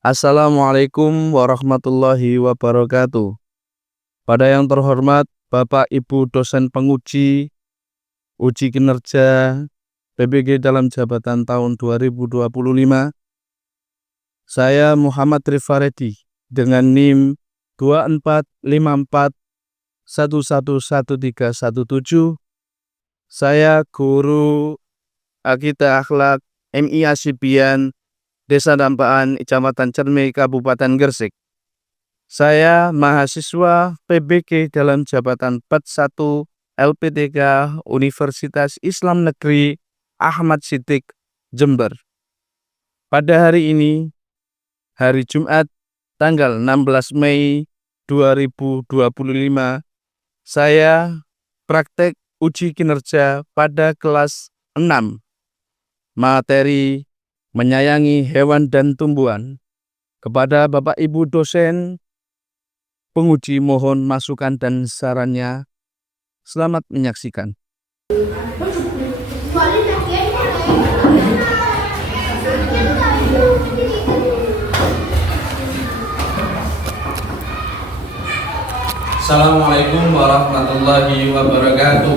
Assalamualaikum warahmatullahi wabarakatuh. Pada yang terhormat Bapak Ibu dosen penguji uji kinerja PBG dalam jabatan tahun 2025, saya Muhammad Rifaredi dengan NIM 2454111317. Saya guru Akidah Akhlak MI Asibian Desa Dampaan, Kecamatan Cermi, Kabupaten Gresik. Saya mahasiswa PBG dalam jabatan 41 LPTK Universitas Islam Negeri Ahmad Siddiq, Jember. Pada hari ini, hari Jumat, tanggal 16 Mei 2025, saya praktek uji kinerja pada kelas 6, materi menyayangi hewan dan tumbuhan. Kepada Bapak Ibu dosen penguji mohon masukan dan sarannya. Selamat menyaksikan. Assalamualaikum warahmatullahi wabarakatuh.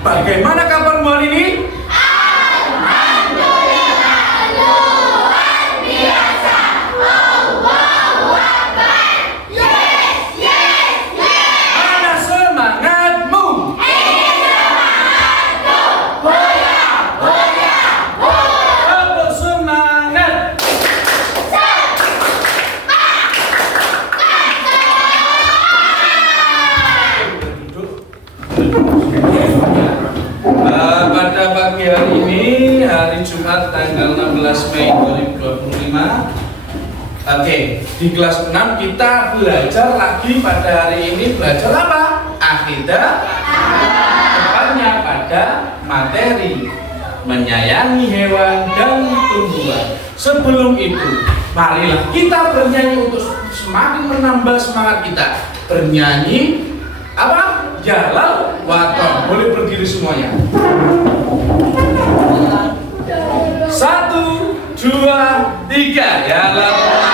Bagaimana kabar hari ini? Alhamdulillah, luar biasa. Allahu Akbar. Yes, yes, yes. Mana semangatmu? Ini semangatku. Hoya, hoya, hoya. Apa semangat? Pada pagi hari ini, hari Jumat tanggal 16 Mei 2025. Oke, di kelas 6 kita belajar lagi pada hari ini. Belajar apa? Akidah. Tepatnya pada materi menyayangi hewan dan tumbuhan. Sebelum itu, marilah kita bernyanyi untuk semakin menambah semangat kita. Bernyanyi apa? Jalal waton. Boleh berdiri semuanya. 1, 2, 3. Jalal waton.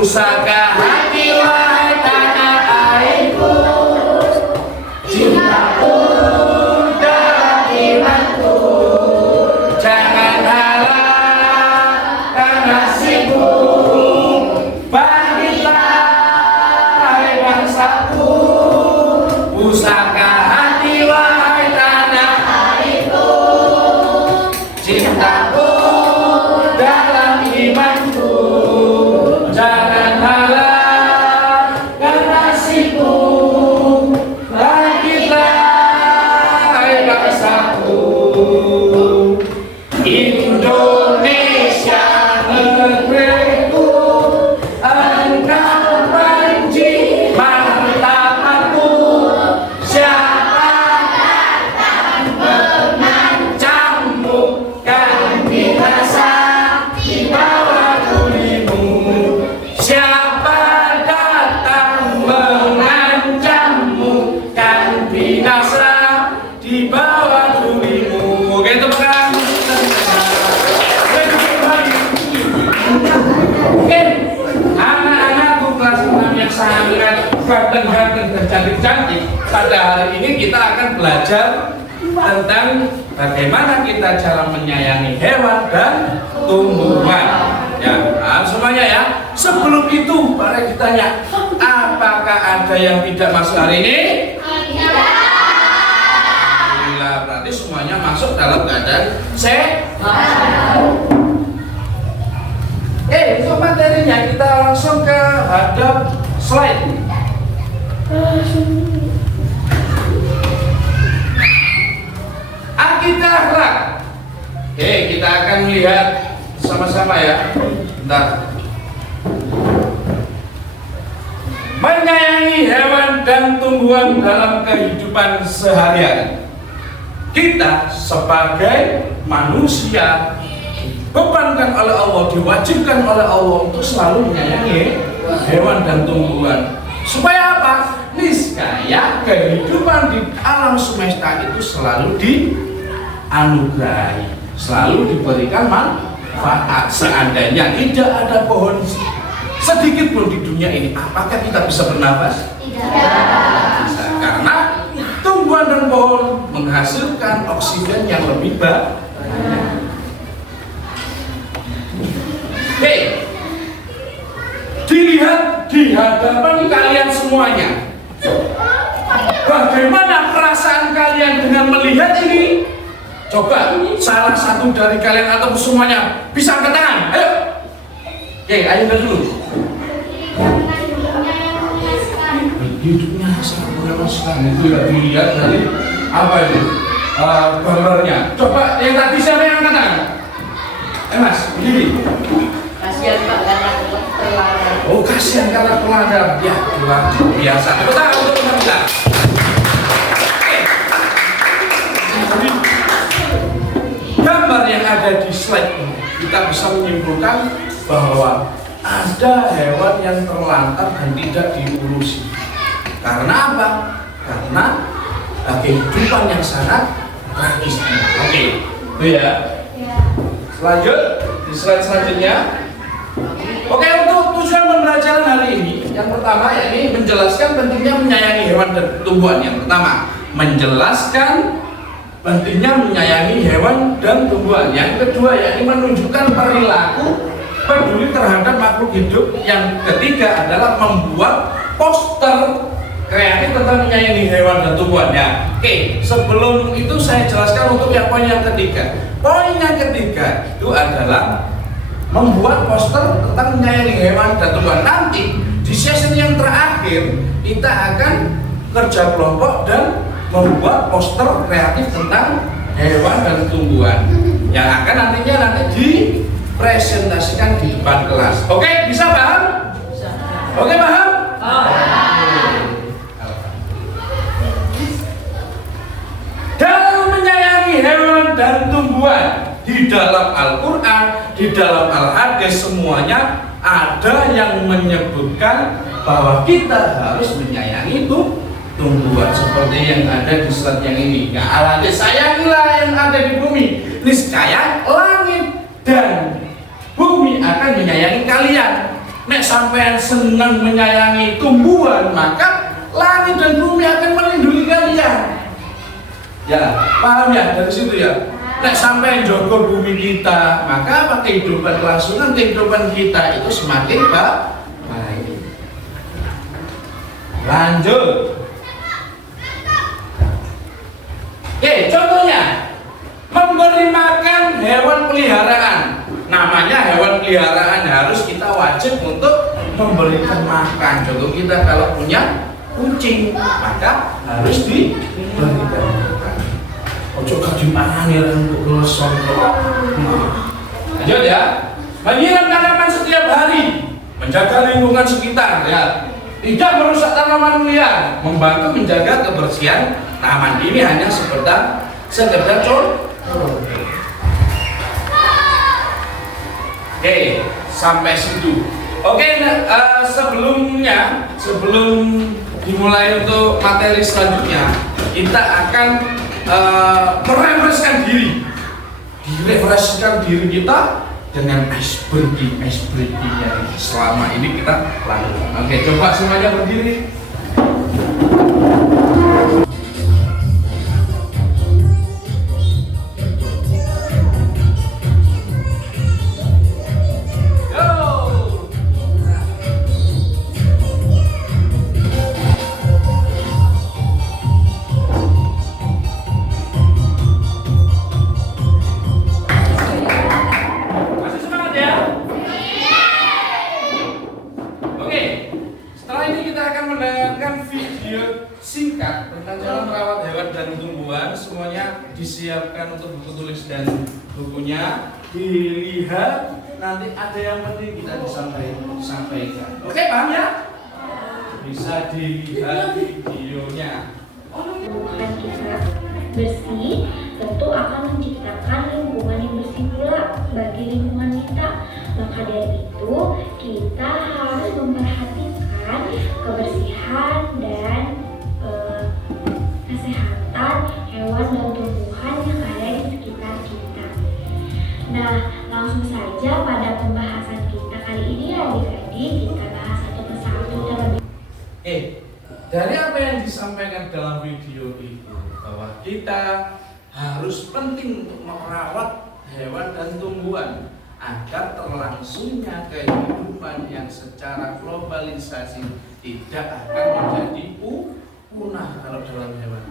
Pusaka hati wahai tanah airku, cintaku dalam imanku, jangan halalkan nasibku, bangkitlah hai bangsaku. Pusaka hati wahai tanah airku, cintaku dalam imanku, jangan halalkan nasibku, bangkitlah hai bangsaku. Indonesia negeriku, engkau menjimat martabatku. Siapa datang mengancammu, kan binasa di bawah tulimu. ganteng-ganteng dan cantik-cantik, pada hari ini kita akan belajar tentang bagaimana kita cara menyayangi hewan dan tumbuhan. Ya, nah, semuanya ya. Sebelum itu, mari ditanya, apakah ada yang tidak masuk hari ini? Alhamdulillah, berarti semuanya masuk dalam keadaan sehat. Untuk materinya kita langsung ke hadap slide. Akidah akhlak. Kita akan melihat sama-sama ya. Bentar. Menyayangi hewan dan tumbuhan dalam kehidupan sehari-hari. Kita sebagai manusia dibebankan oleh Allah, diwajibkan oleh Allah untuk selalu menyayangi hewan dan tumbuhan. Supaya apa? Niscaya kehidupan di alam semesta itu selalu dianugerahi, selalu diberikan manfaat. Seandainya tidak ada pohon sedikit pun di dunia ini, apakah kita bisa bernafas? Tidak bisa, karena tumbuhan dan pohon menghasilkan oksigen yang lebih banyak. Dilihat di hadapan kalian semuanya, bagaimana perasaan kalian dengan melihat ini? Coba salah satu dari kalian atau semuanya bisa angkat tangan. Ayo. Ayo dulu. Hidupnya sangat memuaskan. Itu ya, dilihat dari apa itu gambarnya. Coba yang tadi siapa yang angkat tangan? Mas, begini. Kasihan Pak karena terlambat. Oh, kasihan karena pelanggar. Ya, luar biasa. Tepuk tangan untuk kita. Gambar yang ada di slide ini, kita bisa menyimpulkan bahwa ada hewan yang terlantar dan tidak diurusi. Karena apa? Karena kehidupan yang sangat tragis. Oke, itu ya. Lanjut di slide selanjutnya. Oke, untuk tujuan pembelajaran hari ini, yang pertama yakni menjelaskan pentingnya menyayangi hewan dan tumbuhan. Yang pertama, menjelaskan pentingnya menyayangi hewan dan tumbuhan. Yang kedua yakni menunjukkan perilaku peduli terhadap makhluk hidup. Yang ketiga adalah membuat poster kreatif tentang menyayangi hewan dan tumbuhan. Ya, oke, sebelum itu saya jelaskan untuk yang poin yang ketiga. Poin yang ketiga itu adalah membuat poster tentang menyayangi hewan dan tumbuhan. Nanti di sesi yang terakhir kita akan kerja kelompok dan membuat poster kreatif tentang hewan dan tumbuhan yang akan nantinya dipresentasikan di depan kelas. Oke, bisa paham? Oke, paham? Dalam menyayangi hewan dan tumbuhan, di dalam Al-Quran, di dalam Al-Hadis, semuanya ada yang menyebutkan bahwa kita harus menyayangi tumbuhan seperti yang ada di slide yang ini. Ya, Al-Hadis, sayangilah yang ada di bumi, niscaya langit dan bumi akan menyayangi kalian. Nek sampean senang menyayangi tumbuhan, maka langit dan bumi akan melindungi kalian. Ya, paham ya dari situ ya. Nek sampai jogo bumi kita, maka apa kehidupan kelangsungan kehidupan kita itu semakin baik. Lanjut. Contohnya memberi makan hewan peliharaan. Namanya hewan peliharaan, harus kita wajib untuk memberikan makan. Contoh kita kalau punya kucing, maka harus diberikan makan. Ojo kadimani untuk gosong. Lanjut ya. Menyiram tanaman setiap hari, menjaga lingkungan sekitar ya. Tidak merusak tanaman liar, membantu menjaga kebersihan taman. Ini hanya sekedar contoh. Oke, sampai situ. Oke, sebelum dimulai untuk materi selanjutnya, kita akan merefreshkan diri kita dengan ice breaking yang selama ini kita lakukan. Oke, coba semuanya berdiri. buku tulis dan bukunya dilihat, nanti ada yang penting kita disampaikan. Oke, paham ya? Bisa dilihat videonya. Lingkungan kita bersih tentu akan menciptakan lingkungan yang bersih pula bagi lingkungan kita. Maka dari itu kita harus memperhatikan kebersihan dan kesehatan hewan dan tumbuhan yang ada di sekitar kita. Nah, langsung saja pada pembahasan kita kali ini adik-adik, kita bahas satu persatu terlebih. Dari apa yang disampaikan dalam video itu, bahwa kita harus penting untuk merawat hewan dan tumbuhan agar terlangsungnya kehidupan yang secara globalisasi tidak akan menjadi punah kalau dalam hewan.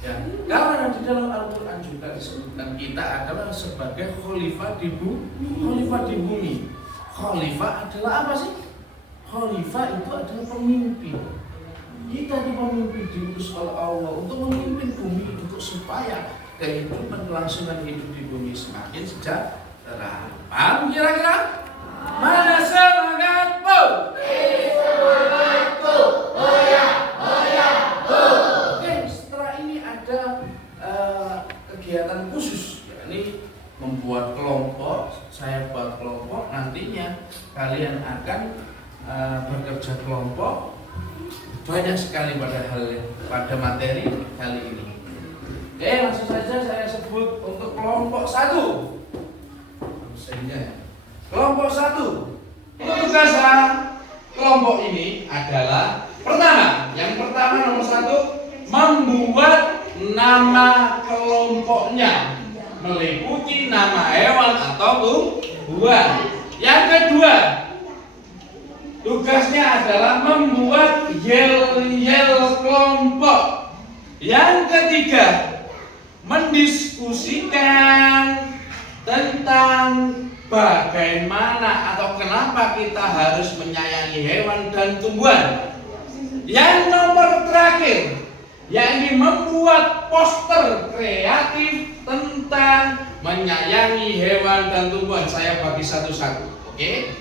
Ya, karena di dalam Al-Quran juga disebutkan kita adalah sebagai khalifah di bumi. Khalifah adalah apa sih? Khalifah itu adalah pemimpin. Kita di pemimpin diutus oleh Allah untuk memimpin bumi untuk supaya kehidupan kelangsungan hidup di bumi semakin sejahtera. Paham kira-kira? Mana semangatmu? Semangatku, hoya, hoya, ho. Oke, setelah ini ada kegiatan khusus, yakni membuat kelompok. Saya buat kelompok, nantinya kalian akan bekerja kelompok. Banyak sekali pada materi kali ini. Oke, langsung saja saya sebut untuk kelompok 1. Kelompok 1. Untuk tugas kelompok ini adalah yang pertama nomor 1, membuat nama kelompoknya meliputi nama hewan atau tumbuhan. Yang kedua, tugasnya adalah membuat yel-yel kelompok. Yang ketiga, mendiskusikan tentang bagaimana atau kenapa kita harus menyayangi hewan dan tumbuhan. Yang nomor terakhir, yakni membuat poster kreatif tentang menyayangi hewan dan tumbuhan. Saya bagi satu-satu, oke?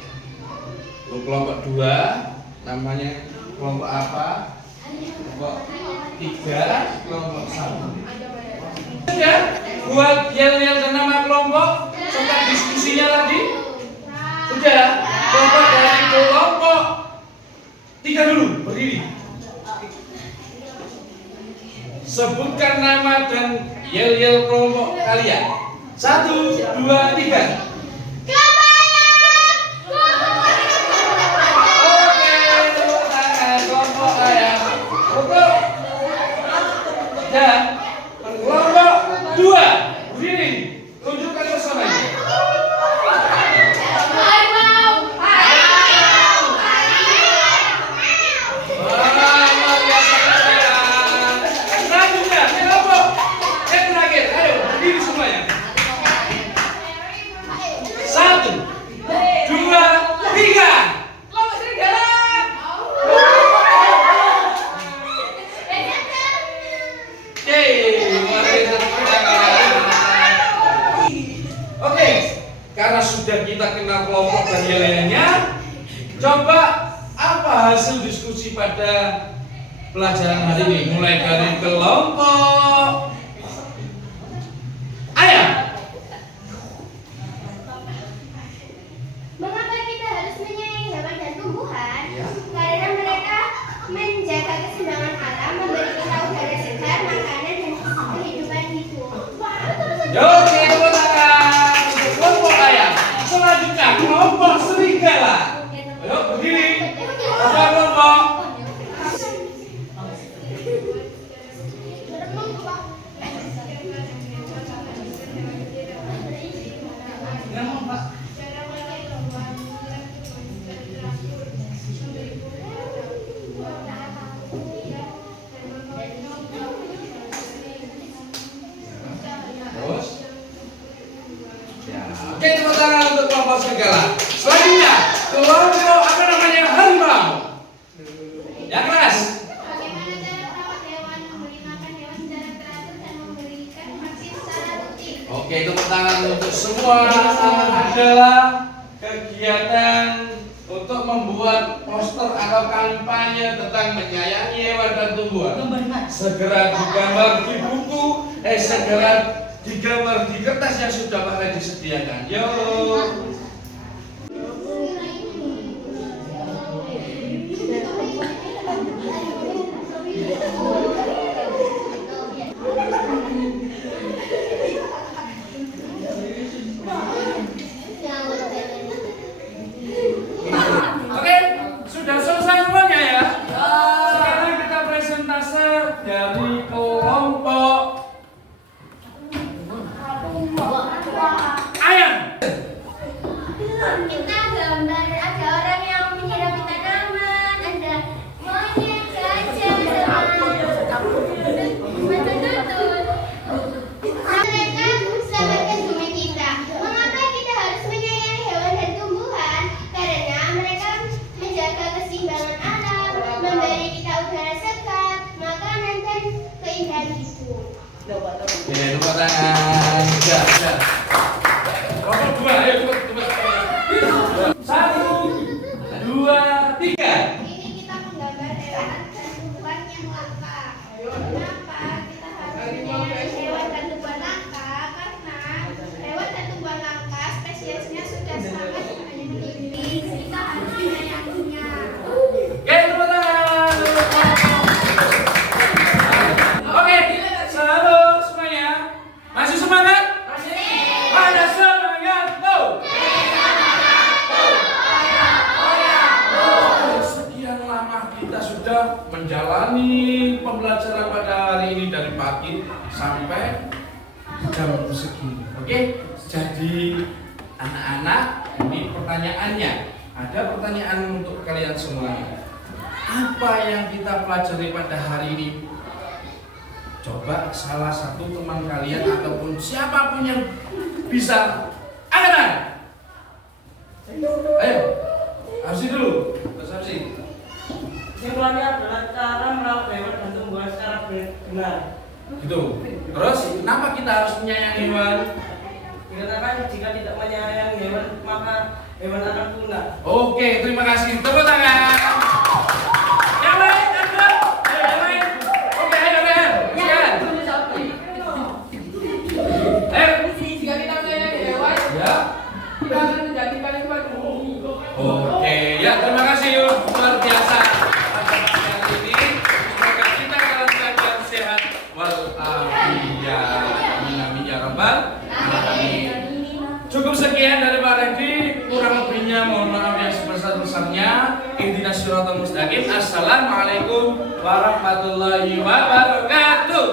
Kelompok 2 namanya kelompok apa? Kelompok 3, kelompok 1. Sudah buat yel-yel dan nama kelompok serta diskusinya tadi? Sudah. Coba dari kelompok 3 dulu berdiri. Sebutkan nama dan yel-yel kelompok kalian. 1, 2, 3. Dan kelompok 2 berdiri, tunjukkan bersamanya. Selanjutnya kelompok yang terakhir, ayo berdiri semuanya. 1, 2, 3. Kelompok serigala. Oke, karena sudah kita kenal kelompok dan yel-yelnya, coba apa hasil diskusi pada pelajaran hari ini? Mulai dari kelompok ayam. Mengapa kita harus menyayangi hewan dan tumbuhan? Karena mereka menjaga keseimbangan alam, memberi kita udara segar, makanan, dan kehidupan hidup. Oke, tepuk tangan untuk kelompok ayam. Selanjutnya kelompok serigala. Ayo berdiri. Apa kelompok? Terus? Ya. Oke, tepuk tangan untuk kelompok serigala. Selanjutnya kelompok apa namanya? Harimau. Yang keras. Bagaimana cara merawat hewan, memberi makan hewan secara teratur, dan memberikan vaksin secara rutin? untuk semua adalah kegiatan untuk membuat poster atau kampanye tentang menyayangi hewan dan tumbuhan. Segera digambar di buku, segera digambar di kertas yang sudah Pak disediakan. Yuk. Oke, sudah selesai semuanya ya. Sekarang kita presentase dari kelompok ayam. Kita gambar ada orang yang menyirami tanaman, ada monyet, gajah, sama macan tutul. Mereka selamatkan bumi kita. Mengapa kita harus menyayangi hewan dan tumbuhan? Karena mereka menjaga keseimbangan alam, memberi kita udara segar, makanan dan keindahan hidup. Oke, tepuk tangan. Ya. Kelompok 2, ayo cepet. 1, 2, 3. Ini kita menggambar hewan dan tumbuhan yang langka. Kenapa kita harus menyayangi hewan dan tumbuhan langka? Karena hewan dan tumbuhan langka spesiesnya sudah sangat menipis. Kita harus menyayanginya. Oke, tepuk tangan. Oke, selalu semuanya. Masih semangat? Ada semangat, go! Sekian lama kita sudah menjalani pembelajaran pada hari ini dari pagi sampai jam segini. Oke, jadi anak-anak, ini pertanyaannya. Ada pertanyaan untuk kalian semuanya. Apa yang kita pelajari pada hari ini? Coba salah satu teman kalian ataupun siapapun yang bisa angkat tangan. Ayo, Arsi dulu. Mas Arsi. Kesimpulannya adalah cara merawat hewan dan tumbuhan secara benar. Gitu. Terus, kenapa kita harus menyayangi hewan? Dikatakan jika tidak menyayangi hewan maka hewan akan punah. Oke, terima kasih. Tepuk tangan. Yang lain, ada? Ayo, yang lain. Oke, ayo, Ren. Silakan. Ayo. Jika kita menyayangi hewan, Ya. kita akan menjadikan hewan bumi. Oke, ya terima kasih luar biasa pada pagi hari ini. Semoga kita dalam keadaan sehat walafiat. Amin ya rabbal alamin. Cukup sekian dari Pak Redi, kurang lebihnya mohon maaf yang sebesar-besarnya. Ihdinas siratal mustaqim. Assalamualaikum warahmatullahi wabarakatuh.